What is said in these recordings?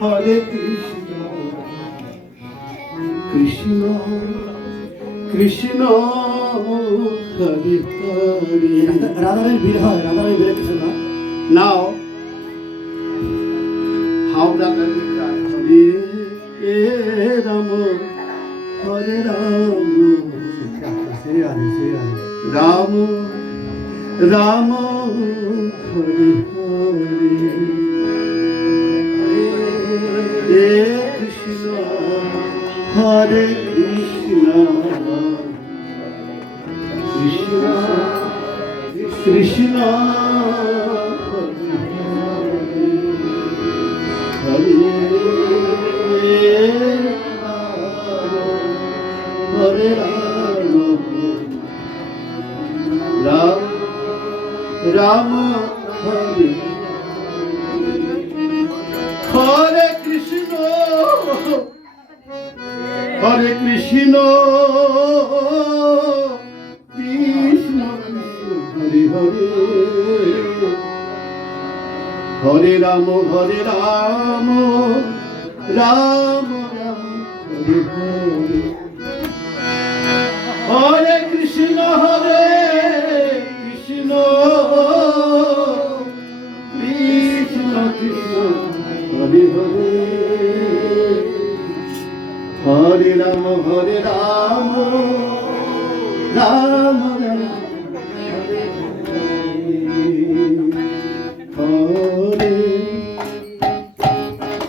হরে কৃষ্ণ কৃষ্ণ কৃষ্ণ হরে হরে। রাধারানী বীর হয়, রাধারানী বীর কিছু না। নাও হাওড়া কালী হরে রাম হরে রাম সেই রাধে, সেই রাধে। রাম রাম হরে হরে। হরে কৃষ্ণ হরে কৃষ্ণ কৃষ্ণ কৃষ্ণ হরে হরে রাম রাম রাম হরে হরে কৃষ্ণ হরে কৃষ্ণ কৃষ্ণ হরে হরে। হরে রাম হরে রাম রাম রাম হরে হরে। হরে কৃষ্ণ কৃষ্ণ কৃষ্ণ হরে হরে। হরে রাম রাম রাম হরে হরে।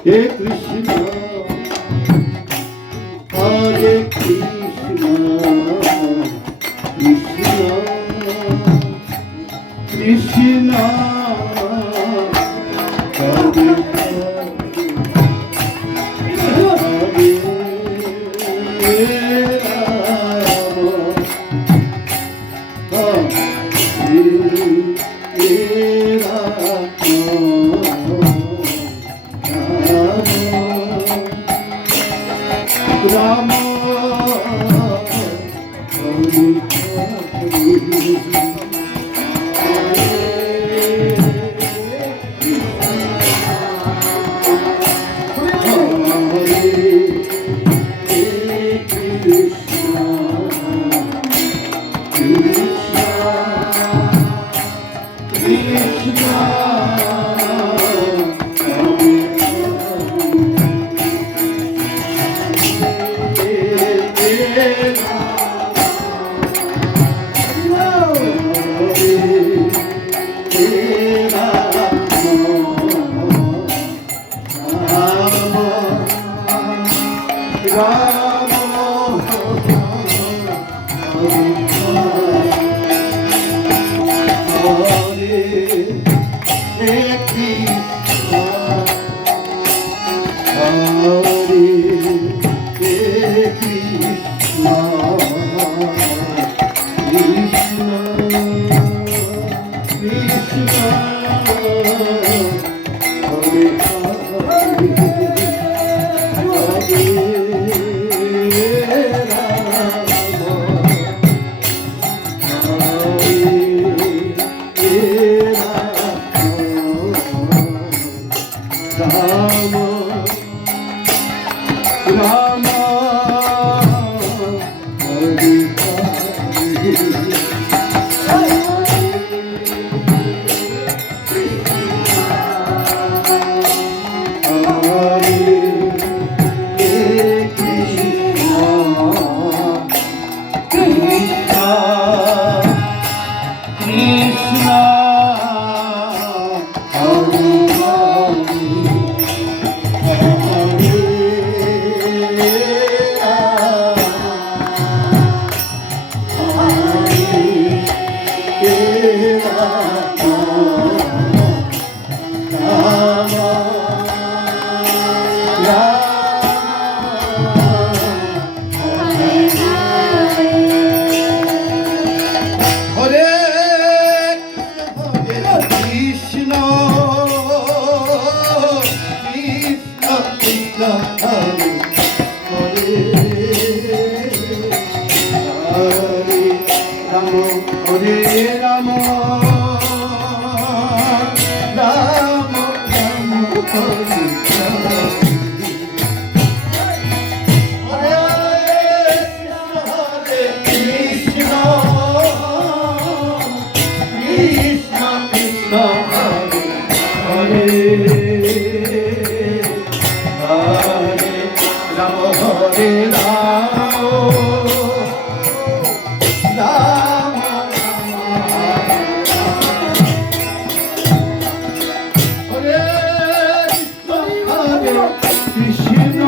হে কৃষ্ণ হরে কৃষ্ণ কৃষ্ণ কৃষ্ণ হরে Ram Hare Hare Rama, Rama Hare Krishna, Krishna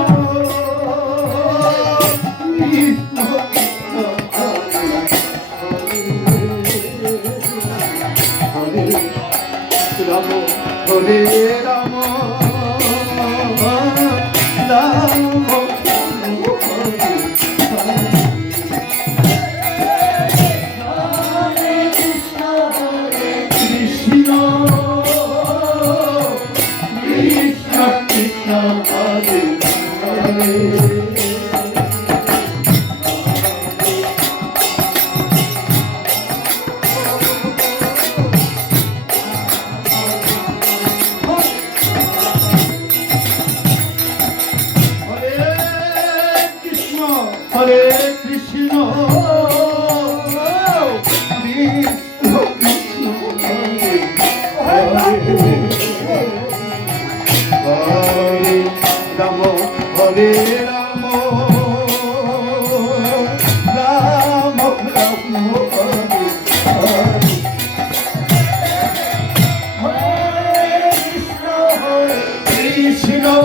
Hare Rama, Hare Rama, Rama Krishna, Krishna Krishna Hare Hare. Hare Krishna, Krishna Krishna, Hare Hare Rama, Hare Rama, Rama Rama, Hare Hare. Krishna,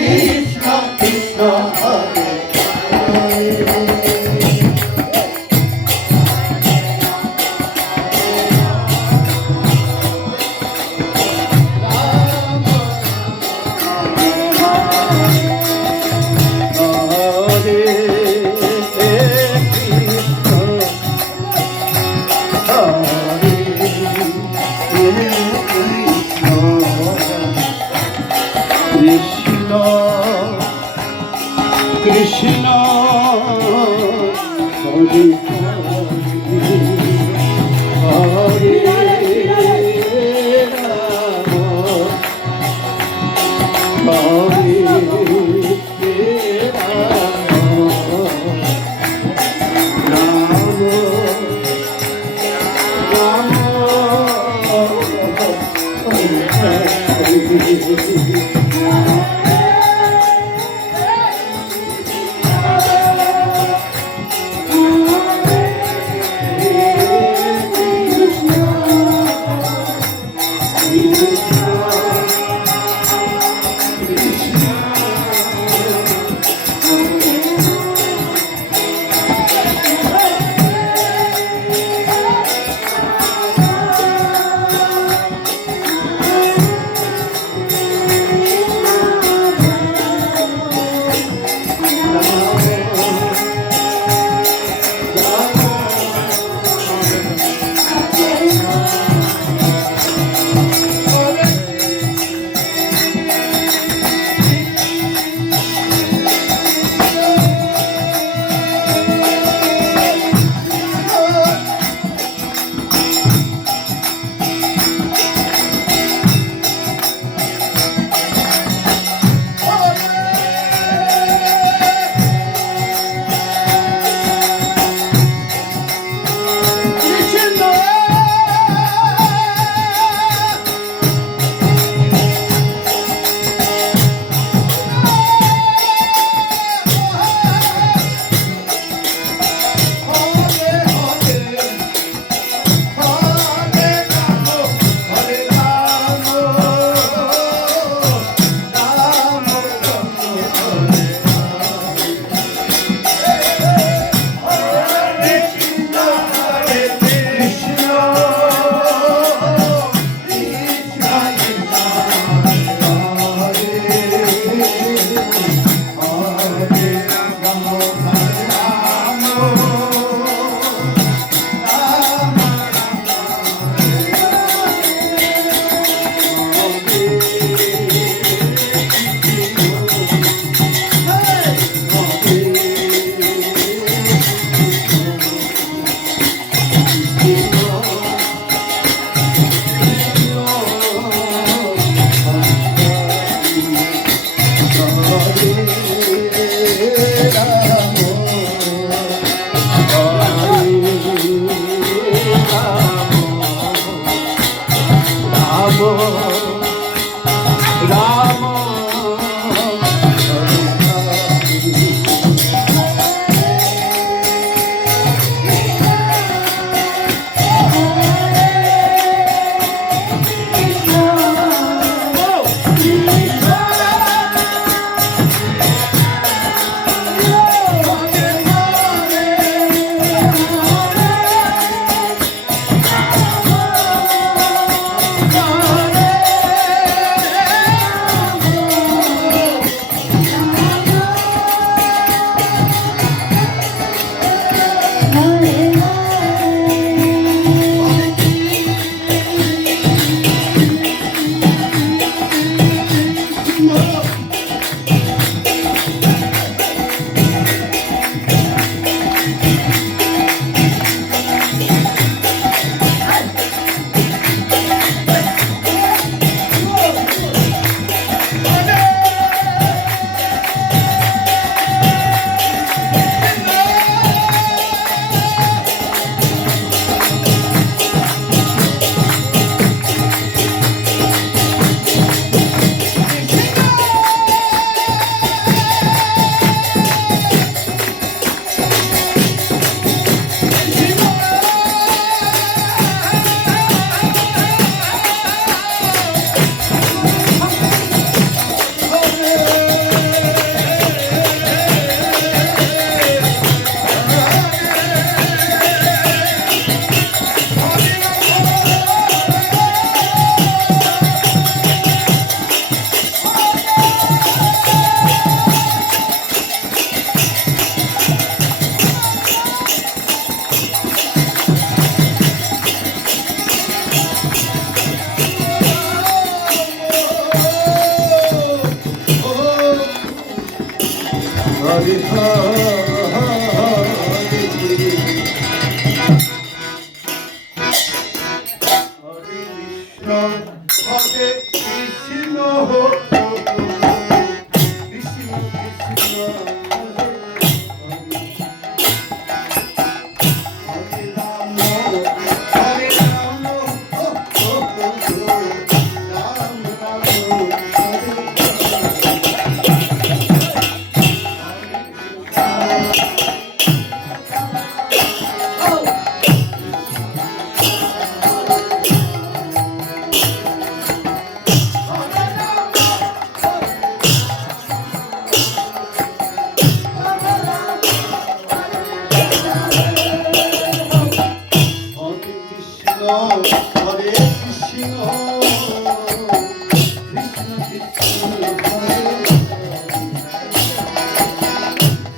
Krishna Krishna, Hare Hare. Krishna, Krishna, Hare Hare, Hare Rama,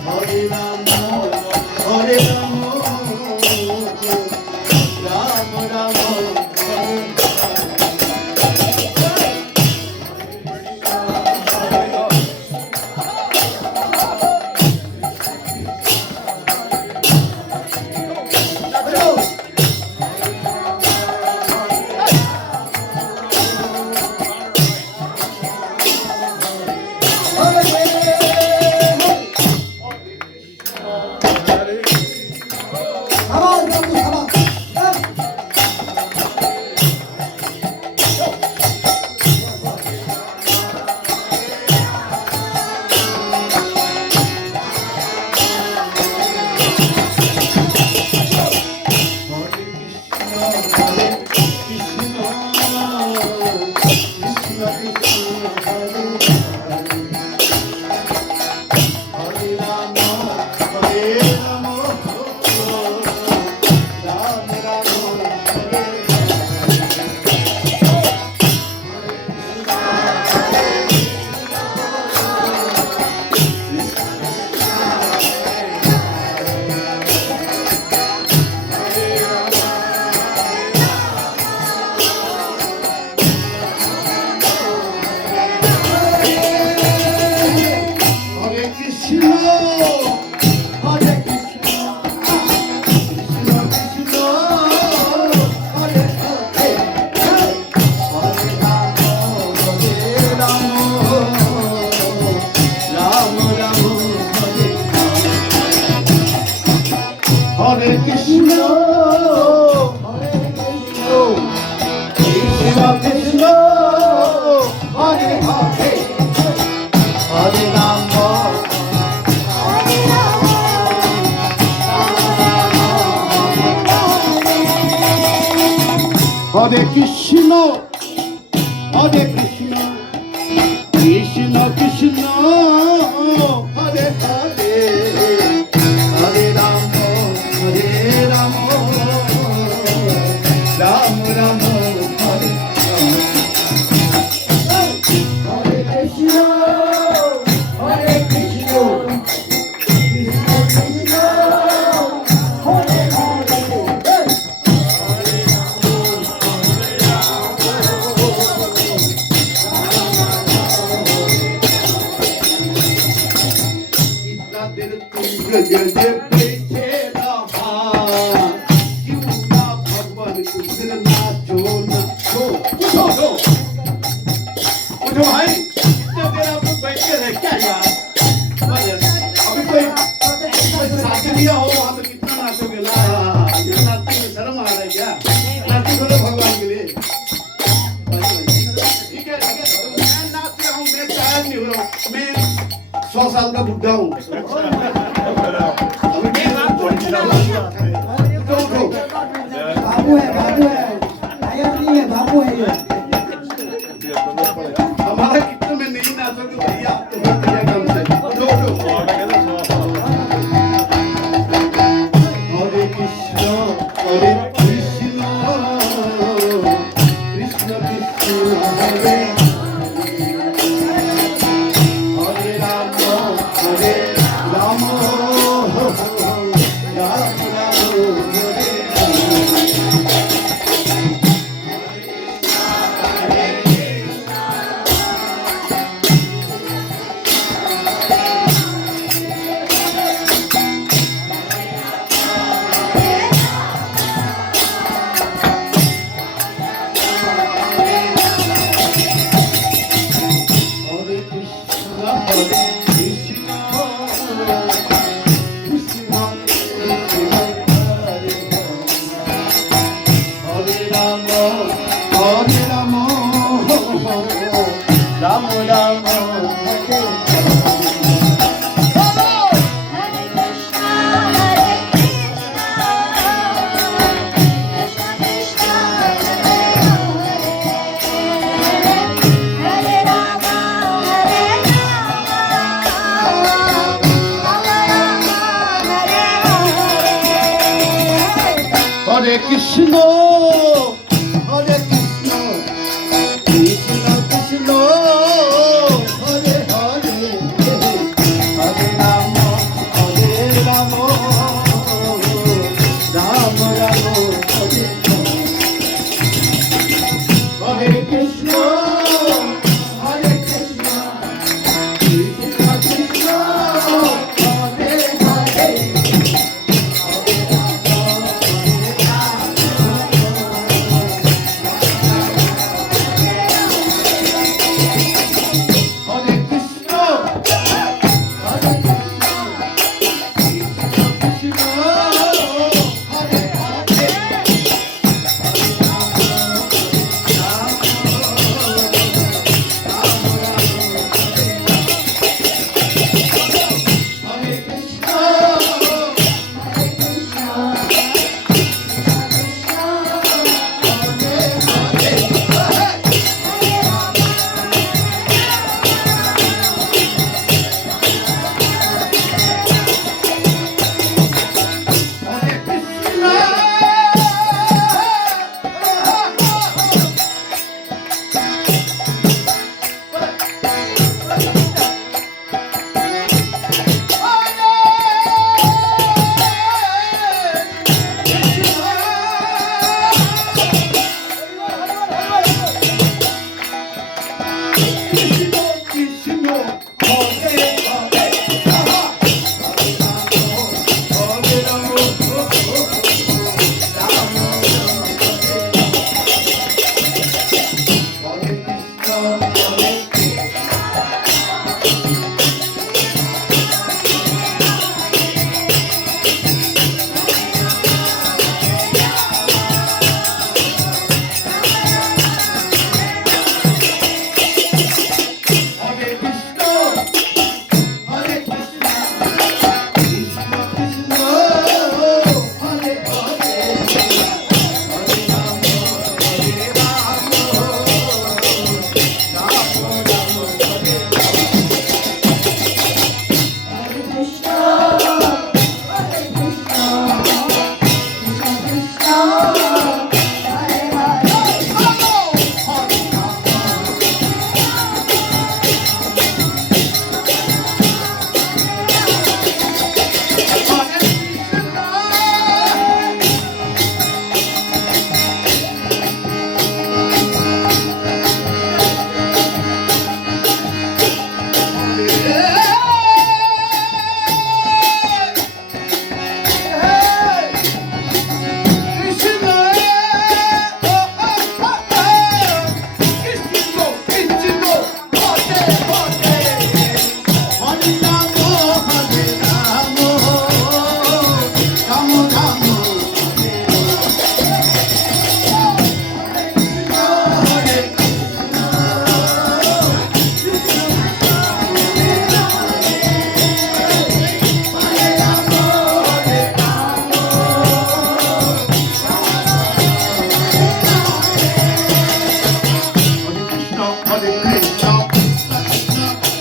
Hare Rama, Hare Rama, Rama Rama, Hare থামাও বাবু, থামাও। Hare Krishna, Hare Krishna, Krishna Krishna, Hare Hare, Hare Rama, Hare Rama, Rama Rama, Hare Hare Krishna, Hare Krishna, Krishna Krishna, Hare Hare. Hare Rama, Hare Krishna, Hare Krishna, Krishna Krishna, Hare Hare, Hare Rama, Hare Rama, Rama Rama, Hare Hare. Hare Krishna, Hare Krishna, Krishna Krishna, Hare Hare, इतना दिल तुम जैसे बैठे रहा, क्यों ना भगवान को दिल नाचो नाचो, उठो उठो भाई, इतना देर आप लोग बैठ के रह क्या यार? अभी कोई शादी दिया हो वहाँ तो कितना नाचोगे ना? ये नाचने में शर्म आ रहा है क्या? नाचो बोलो भगवान के लिए। ठीक है, मैं नाच रहा हूँ, मैं शायद नहीं हो रहा हूँ, मैं 100 साल का बुढ़ा हूँ। अभी मैं नाच थोड़ी ना रहा हूँ। उठो। बाबू है, टाइगर नहीं है, बाबू है ये। हमारा कितने में नहीं नाचोगे भैया, तो मैं भैया काम से उठो। हरे कृष्ण, हरे कृष्ण, कृष्ण कृष्ण, हरे हरे राम, हरे राम, राम राम, हरे Hare Krishna, Hare Krishna, Krishna Krishna, Hare Rama, Hare Rama, Rama Rama, Hare Hare Krishna, Hare Krishna, Krishna Krishna, Hare Rama, Hare Hare Krishna, Hare Krishna, Krishna Krishna,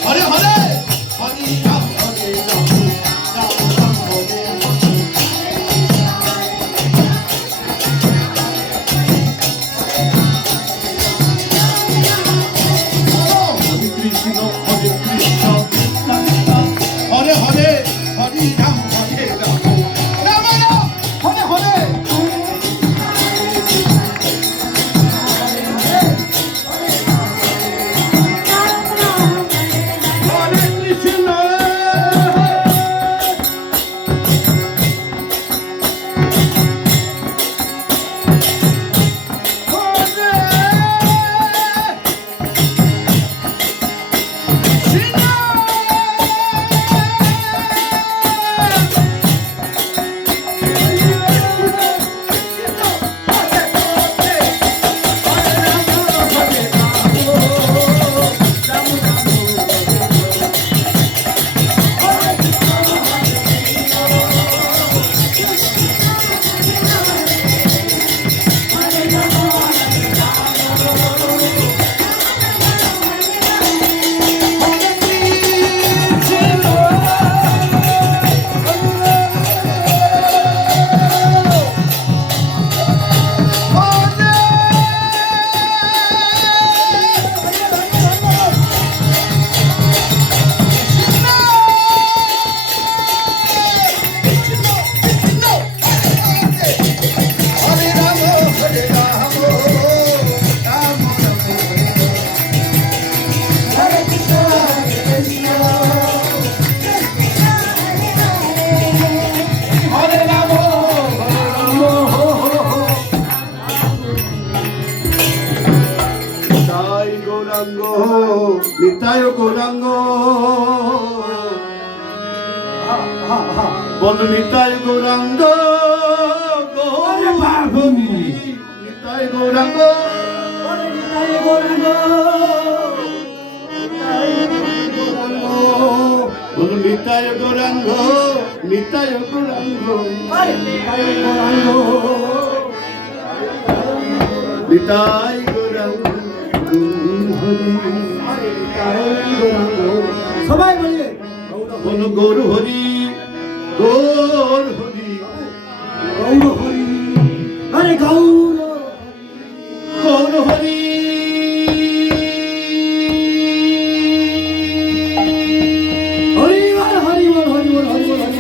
Hare Hare Ram হরে রাম নিতাই গৌরাঙ্গ বল নিতাই গৌরাঙ্গ নিতাই গৌরাঙ্গ বল নিতাই গৌরাঙ্গ নিতাই গৌরাঙ্গ নিতাই গৌরাঙ্গ সবাই বললে বলো গৌর হরি গৌর হরি গৌর হরি আরে গৌর গৌর হরি হরি বল হরি বল হরি বল হরি বল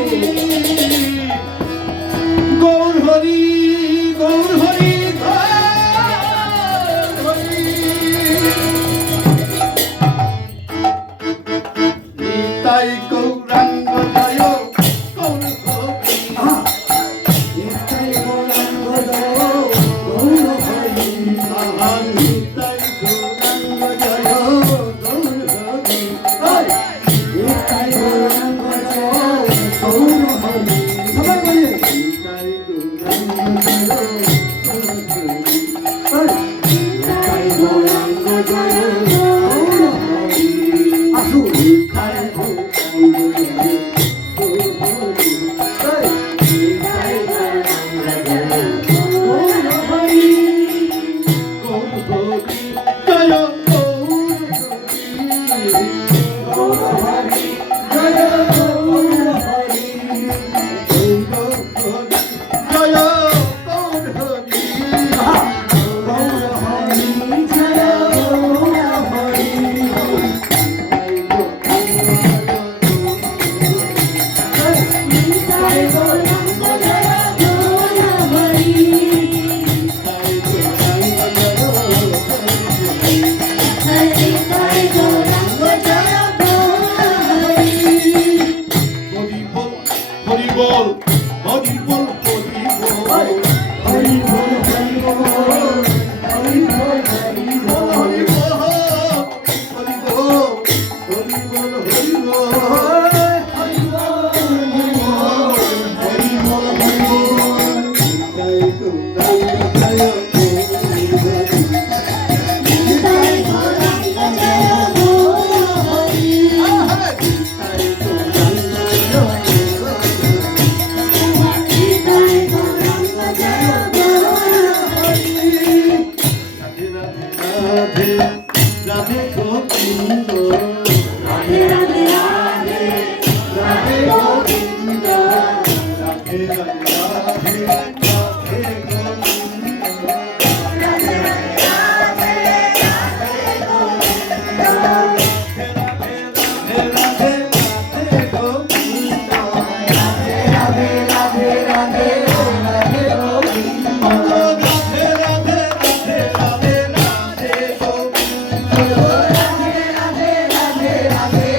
গৌর হরি গৌর হরি নিতাই গৌরাঙ্গ জয় গৌর হরি নিতাই গৌরাঙ্গ জয় গৌর হরি আহা নিতাই গৌরাঙ্গ জয় গৌর হরি নিতাই গৌরাঙ্গ জয় গৌর হরি সবাই বলি নিতাই গৌরাঙ্গ জয় গৌর হরি নিতাই গৌরাঙ্গ জয় গৌর হরি আসুন নিতাই গৌরাঙ্গ জয় গৌর হরি নিতাই গৌরাঙ্গ জয় গৌর হরি গৌর হরি জয় গৌর হরি গৌর হরি জয় গৌর হরি গৌর হরি জয় গৌর হরি গৌর হরি জয় গৌর হরি নিতাই গৌরাঙ্গ জয় গৌর হরি নিতাই গৌরাঙ্গ জয় গৌর হরি হরি বল হরি বল হরি বল হরি বল হরি বল হরি বল হরি বল হরি বল হরি বল হরি বল হরি বল হরি বল হরি বল হরি নিতাই গৌরাঙ্গ জয় গৌর হরি নিতাই গৌরাঙ্গ জয় গৌর হরি রাধে রাধে গোবিন্দ রাধে রাধে রাধে রাধে গোবিন্দ রাধে রাধে রাধে রাধে গোবিন্দ রাধে রাধে রাধে রাধে গোবিন্দ রাধে রাধে রাধে গোবিন্দ রাধে রাধে রাধে রাধে রাধে গোবিন্দ রাধে রাধে রাধে রাধে রাধে গোবিন্দ রাধে রাধে রাধে রাধে